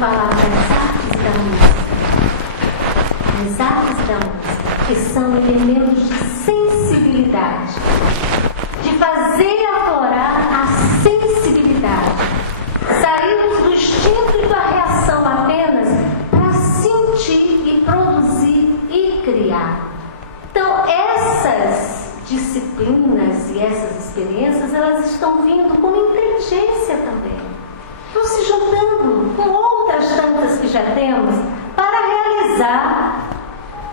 falar das artes da música. As artes da música, que são elementos de sensibilidade, de fazer aflorar a sensibilidade, sairmos do instinto e da reação apenas para sentir e produzir e criar. Então, essas disciplinas e essas experiências, elas estão vindo como inteligência também. Estão se juntando com outras tantas que já temos para realizar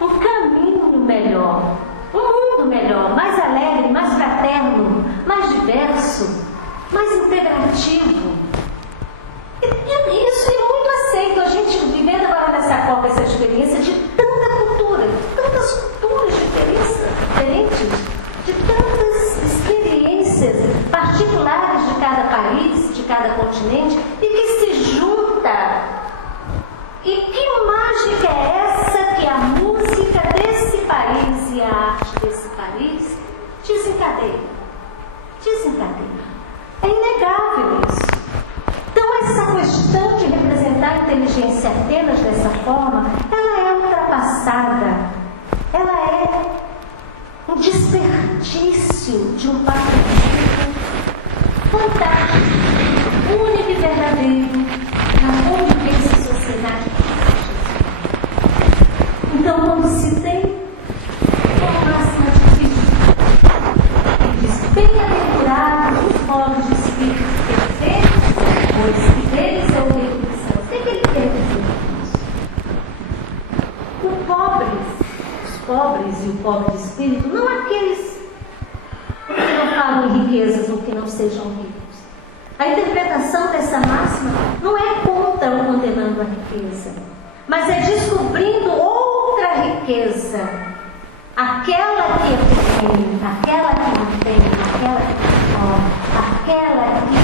um caminho melhor, um mundo melhor, mais alegre, mais fraterno, mais diverso, mais integrativo. E isso é muito aceito. A gente vivendo agora nessa Copa, essa experiência de tanta cultura, de tantas culturas diferentes, de tantas experiências particulares de cada país, de cada continente, e que se junta. E que mágica é essa que a música desse país e a arte desse país desencadeia? É inegável isso. Então, essa questão de representar a inteligência apenas dessa forma, ela é ultrapassada. Ela é um desperdício de um patrimônio fantástico, único e verdadeiro, na convivência e sociedade. Então, quando se tem uma máxima de bem-aventurados os pobres de espírito perfeitos, pois que deles é o reino dos céus. O que ele quer dizer com isso? Os pobres e o pobre de espírito, não aqueles que não falam em riquezas ou que não sejam ricos. A interpretação dessa máxima não é contra ou condenando a riqueza, mas é descobrindo outra riqueza, aquela que é pequena, aquela que não tem, aquela que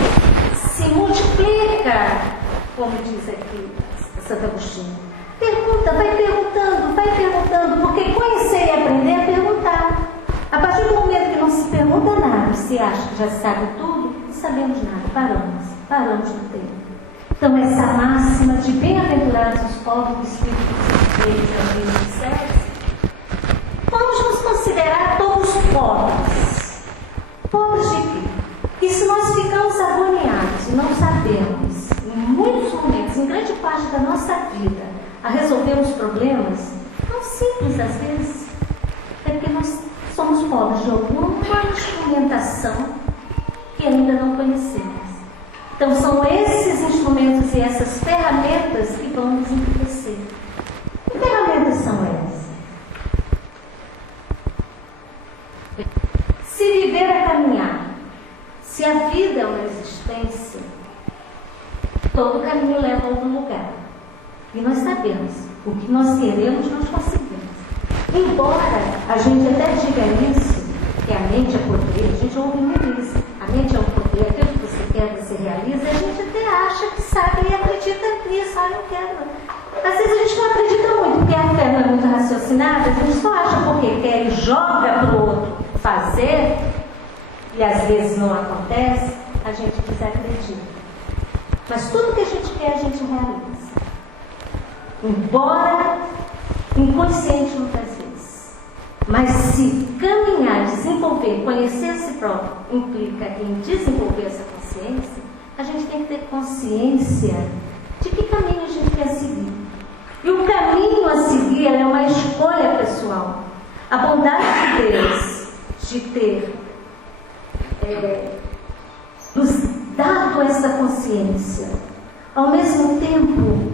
se multiplica, como diz aqui Santo Agostinho. Vai perguntando, porque conhecer e aprender é perguntar. A partir do momento que não se pergunta nada, se acha que já sabe tudo, não sabemos nada, paramos no tempo. Então, essa máxima de bem-aventurados os pobres de espírito deles é o reino dos céus. Vamos nos considerar todos pobres. Pobres de quê? E se nós ficamos agoniados e não sabemos, em muitos momentos, em grande parte da nossa vida, a resolver os problemas, não simples às vezes, é porque nós somos pobres de alguma instrumentação que ainda não conhecemos. Então, são esses instrumentos e essas ferramentas que vão nos enriquecer. Que ferramentas são essas? Se viver é caminhar, se a vida é uma existência, todo caminho leva a algum lugar. E nós sabemos, o que nós queremos, nós conseguimos. Embora a gente até diga isso, que a mente é poder, a gente ouve muito isso. A mente é um poder, aquilo que você quer, você realiza, a gente até acha que sabe e acredita nisso. Eu quero. Às vezes a gente não acredita muito, porque a fé não é muito raciocinada, a gente só acha porque quer e joga para o outro fazer, e às vezes não acontece, a gente desacredita. Mas tudo que a gente quer, a gente realiza. Embora inconsciente muitas vezes. Mas se caminhar, desenvolver, conhecer a si próprio, implica em desenvolver essa consciência, a gente tem que ter consciência de que caminho a gente quer seguir. E o caminho a seguir é uma escolha pessoal. A bondade de Deus de ter nos dado essa consciência, ao mesmo tempo,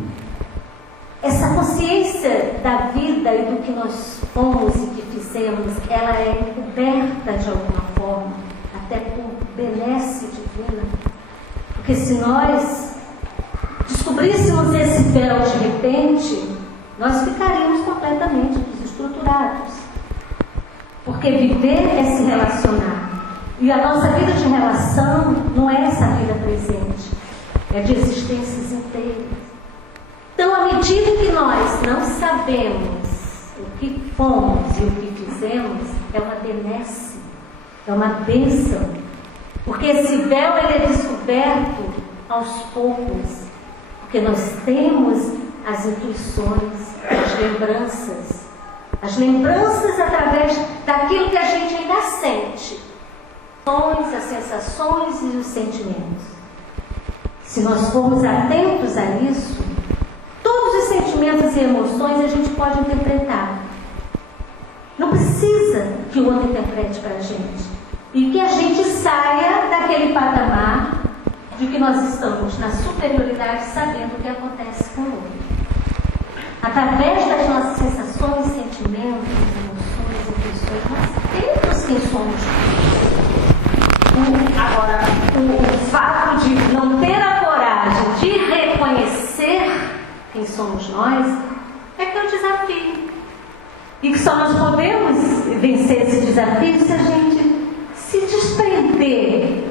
essa consciência da vida e do que nós fomos e que fizemos, ela é encoberta de alguma forma, até por benesse divina. Porque se nós descobríssemos esse véu de repente, nós ficaríamos completamente desestruturados. Porque viver é se relacionar. E a nossa vida de relação não é essa vida presente, é de existências inteiras. Então, à medida que nós não sabemos o que fomos e o que fizemos, é uma benesse, é uma bênção. Porque esse véu ele é descoberto aos poucos, Porque nós temos as intuições, as lembranças através daquilo que a gente ainda sente, as sensações e os sentimentos. Se nós formos atentos a isso, todos os sentimentos e emoções a gente pode interpretar. Não precisa que o outro interprete para a gente. E que a gente saia daquele patamar de que nós estamos na superioridade, sabendo o que acontece com o outro. Através das nossas sensações, sentimentos, emoções, intuições, nós temos quem somos. Agora, o fato de não ter a coragem de reconhecer quem somos nós é que é um desafio. E que só nós podemos vencer esse desafio se a gente se desprender.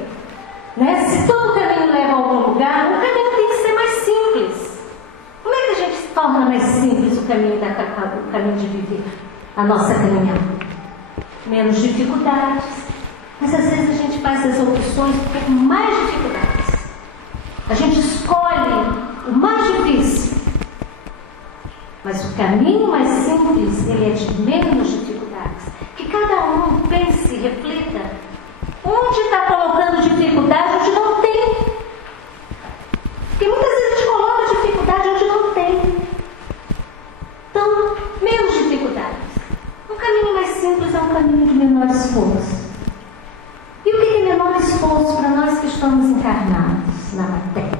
Né? Se todo caminho leva a algum lugar, o caminho tem que ser mais simples. Como é que a gente torna mais simples o caminho de viver a nossa caminhada? Menos dificuldades. Mas às vezes a gente faz as opções por mais dificuldades. A gente escolhe o mais difícil. Mas o caminho mais simples, ele é de menos dificuldades. Que cada um pense e reflita. Onde está colocando dificuldade onde não tem? Porque muitas vezes a gente coloca dificuldade onde não tem. Então, menos dificuldades. Um caminho mais simples é um caminho de menor esforço. E o que é menor esforço para nós que estamos encarnados na matéria?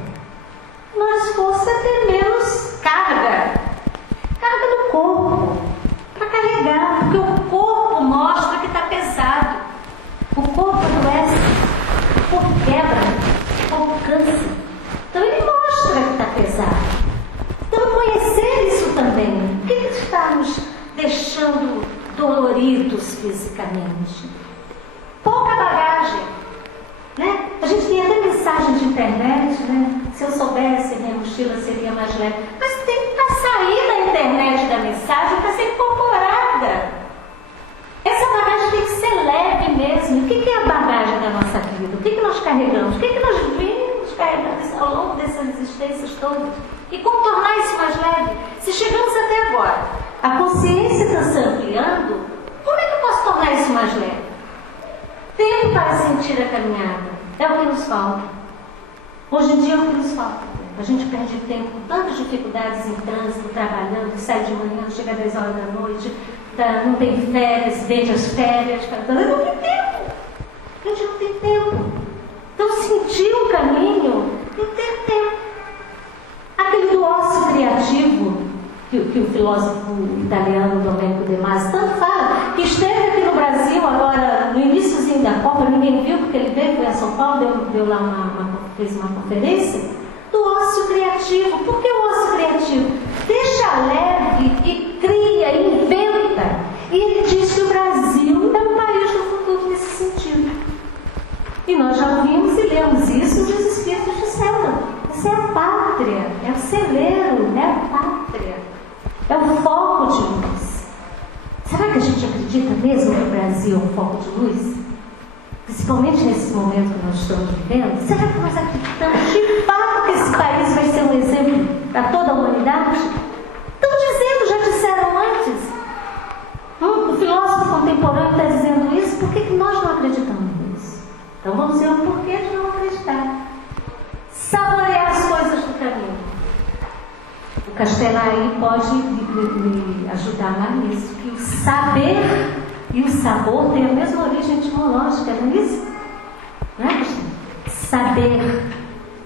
Menor esforço é ter menos carga. Carga do corpo. Para carregar. Porque o corpo mostra que está pesado. O corpo adoece, o corpo quebra, o corpo cansa. Então ele mostra que está pesado. Então conhecer isso também. O que está nos deixando doloridos fisicamente? Pouca bagagem. Né? A gente tem até mensagem de internet, né? Se eu soubesse, minha mochila seria mais leve. Mas tem que sair da internet da mensagem para ser incorporada. Essa bagagem tem que ser leve mesmo. O que é a bagagem da nossa vida? O que nós carregamos? O que nós vimos carregando ao longo dessas existências todas? E como tornar isso mais leve? Se chegamos até agora, a consciência está se ampliando, como é que eu posso tornar isso mais leve? Tempo para sentir a caminhada. É o que nos falta. Hoje em dia é o que nos falta. A gente perde tempo com tantas dificuldades em trânsito, trabalhando, sai de manhã, chega às 10 horas da noite, não tem férias, vende as férias, não tem tempo. A gente não tem tempo. Então sentir o caminho tem que ter tempo. Aquele do ócio criativo, que o filósofo italiano Domenico De Masi tanto fala, que esteve aqui no Brasil agora, no iníciozinho da Copa, ninguém viu, porque ele veio a São Paulo, deu lá fez uma conferência, do ócio criativo. Por que o ócio criativo? Deixa leve e cria, inventa. E ele diz que o Brasil é um país do futuro nesse sentido. E nós já ouvimos e lemos isso nos Espíritos disseram. Essa é a pátria, é o celeiro, é a pátria. É o foco de luz. Será que a gente acredita mesmo que o Brasil é um foco de luz? Principalmente nesse momento que nós estamos vivendo? Será que nós acreditamos de fato que esse país vai ser um exemplo para toda a humanidade? Estão dizendo, já disseram antes. O filósofo contemporâneo está dizendo isso, por que nós não acreditamos nisso? Então vamos ver o porquê de não acreditar. Saborear as coisas do caminho. O Castellari pode me ajudar mais nisso, que o saber e o sabor têm a mesma origem etimológica, não é isso? Não é, Castellari? Saber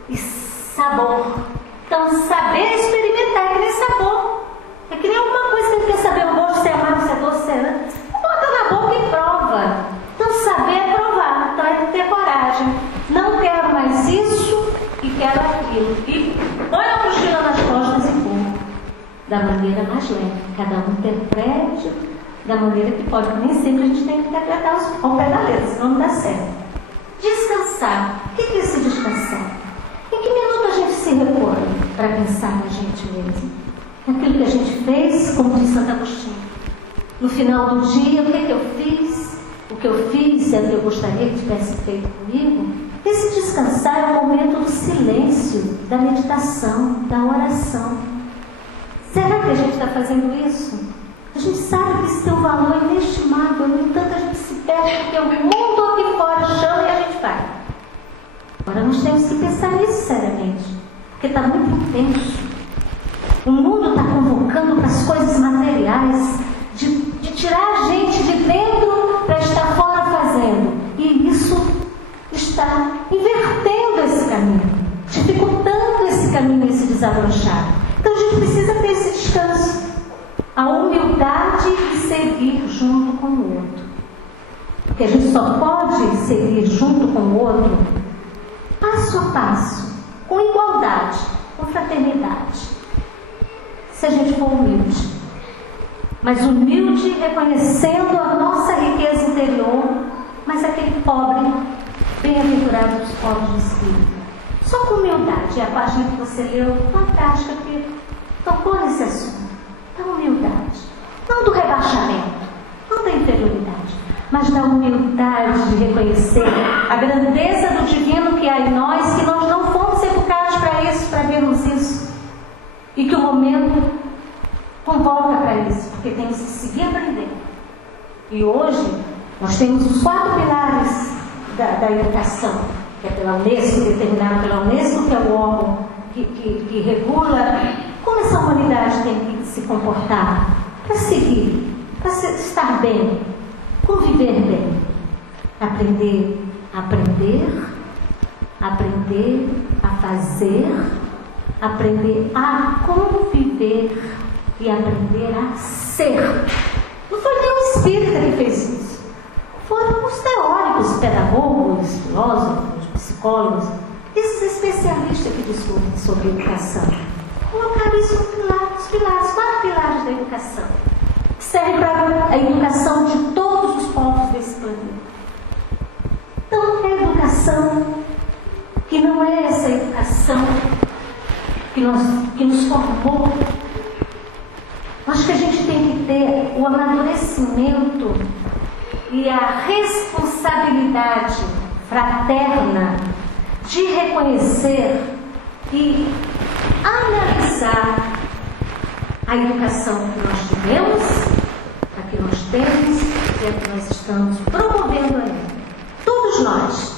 e sabor. Então, saber é experimentar, é que nem sabor. É que nem alguma coisa que a gente quer saber o gosto, se é amargo, se é doce, se é não. Bota na boca e prova. Então, saber é provar. Então, é ter coragem. Não quero mais isso e quero aquilo. E põe a mochila nas costas e pô. Da maneira mais leve. Cada um interprete da maneira que pode. Nem sempre a gente tem que interpretar ao pé da letra, senão não dá certo. Descansar. O que é isso, descansar? Em que minuto a gente se repõe para pensar na gente mesmo? Naquilo que a gente fez, como diz Santo Agostinho. No final do dia, o que é que eu fiz? O que eu fiz é o que eu gostaria que tivesse feito comigo? Esse descansar é o momento do silêncio, da meditação, da oração. Será que a gente está fazendo isso? A gente sabe que isso tem um valor inestimável, no entanto a gente se perde porque o mundo aqui fora chama e a gente vai. Agora nós temos que pensar nisso seriamente, porque está muito tenso. O mundo está convocando para as coisas materiais, de tirar a gente de dentro para estar fora fazendo. E isso está invertendo esse caminho, dificultando esse caminho, esse desabrochar. Então a gente precisa ter esse descanso, a humildade de seguir junto com o outro. Porque a gente só pode seguir junto com o outro passo a passo, com igualdade, com fraternidade, se a gente for humilde. Mas humilde reconhecendo a nossa riqueza interior, mas aquele pobre, bem-aventurado dos pobres de espírito. Só com humildade. E a página que você leu, fantástica, que tocou nesse assunto. Da humildade. Não do rebaixamento, não da inferioridade, mas da humildade de reconhecer a grandeza do divino que há em nós, que nós não fomos educados para isso, para vermos isso. E que o momento convoca para isso, porque temos que seguir aprendendo. E hoje, nós temos os 4 pilares da educação, que é pela Unesco, determinado pela Unesco, que é o órgão que regula como essa humanidade tem que se comportar para seguir, para estar bem, conviver bem. Aprender a fazer, aprender a conviver e aprender a ser. Não foi nenhum espírita que fez isso. Foram os teóricos, pedagogos, filósofos, psicólogos, esses especialistas que discutem sobre educação. Colocaram isso nos pilares, 4 pilares da educação, que servem para a educação de todos os povos desse planeta. Então, é educação que não é essa educação que nos formou. Acho que a gente tem que ter o amadurecimento e a responsabilidade fraterna de reconhecer e analisar a educação que nós tivemos, a que nós temos e a que nós estamos promovendo ainda. Todos nós,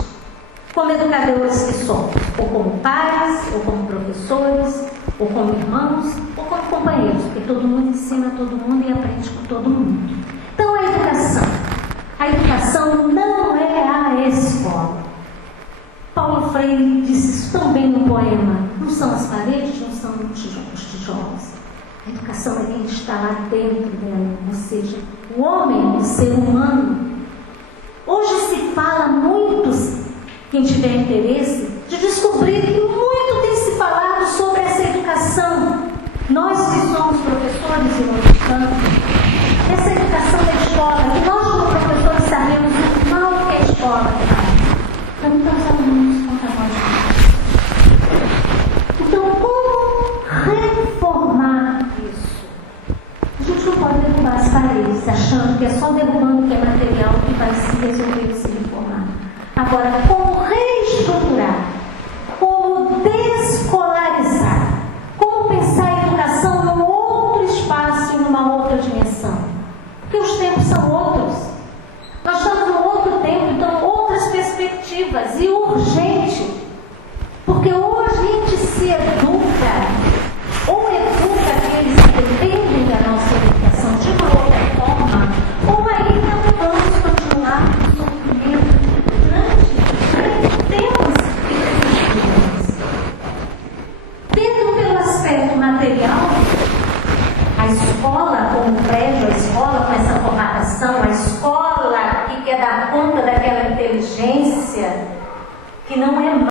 como educadores que somos, ou como pais, ou como professores, ou como irmãos, ou como companheiros, porque todo mundo ensina todo mundo e aprende com todo mundo. Então a educação não é a escola. Paulo Freire disse isso tão bem no poema. Não são as paredes, não são os tijolos. A educação é quem está lá dentro dela, ou seja, o homem, o ser humano. Hoje se fala muito, quem tiver interesse, de descobrir que muito tem se falado sobre essa educação. Nós que somos professores e mostramos essa educação da escola, que nós como professores sabemos o mal que é a escola. Tanto aos alunos quanto a nós. Então, como reformar isso? A gente não pode derrubar as paredes, achando que é só derrubando o que é material que vai se resolver e se reformar. Agora, como reestruturar? Como descolarizar? Como pensar a educação num outro espaço e numa outra dimensão? Porque os tempos são outros. Nós estamos num outro tempo, então outras perspectivas e urgente. Porque ou a gente se educa, ou educa aqueles que dependem da nossa educação de uma outra forma, ou ainda vamos continuar com o sofrimento grande que temos que tendo pelo aspecto material, a escola como prédio, a escola com essa formatação, a escola que quer dar conta daquela inteligência que não é